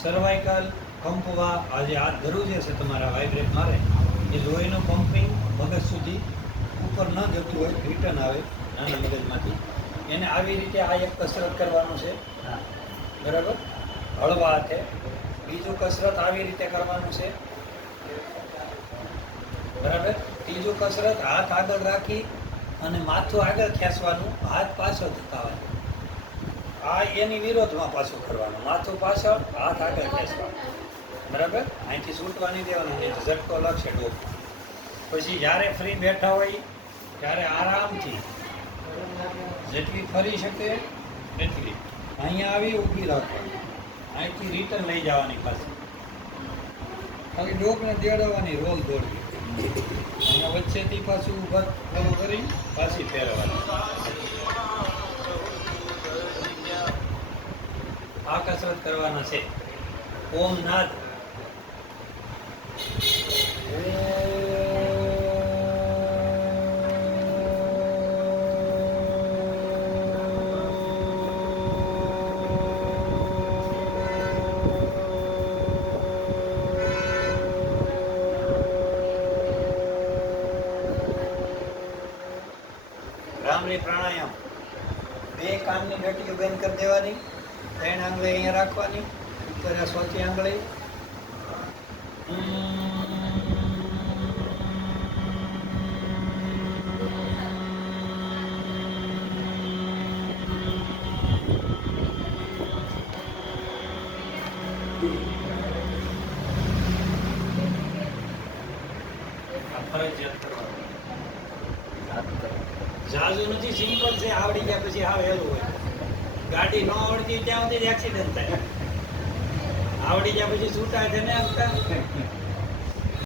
Cervical કંપવા આજે હાથ ધરવું જે છે તમારા વાઇબ્રેટ મારે એ લોહીનું પમ્પિંગ મગજ સુધી ઉપર ન જતું હોય રિટર્ન આવે નાના મગજમાંથી એને આવી રીતે આ એક કસરત કરવાનું છે બરાબર હળવા હાથે. બીજું કસરત આવી રીતે કરવાનું છે બરાબર. ત્રીજું કસરત હાથ આગળ રાખી અને માથું આગળ ખેંચવાનું, હાથ પાછળ ધકાવવાનું. આ એની વિરોધમાં પાછું કરવાનું, માથું પાછળ હાથ આગળ ખેંચવાનું બરાબર. અહીંથી છૂટવા નહીં દેવાનું, નહીં ઝટકો લગશે ડોક. પછી જ્યારે ફ્રી બેઠા હોય ત્યારે આરામથી જેટલી ફરી શકે એટલી અહીંયા આવી ઊભી રાખવાની, અહીંથી રિટર્ન લઈ જવાની પાછી, ખાલી ડોકને દેડવાની, રોલ દોડવી. અહીંયા વચ્ચેથી પાછું ઊભા ચાલુ કરી પાછી ફેરવવાની. આ કસરત કરવાના છે. ઓમ નાદ ભ્રામરી પ્રાણાયામ. બે કાનની ગટીઓ બંધ કરી દેવાની, 3 આંગળી અહીંયા રાખવાની, ઉપર આ 4થી આંગળી. ફરજિયાત કરવાનું. જાજુ નથી, સિમ્પલ છે. આવડી ગયા પછી હાવ હેલું હોય. ગાડી ન આવડતી ત્યાં સુધી એક્સિડન્ટ થાય. આવડી ગયા પછી છૂટા છે ને આપતા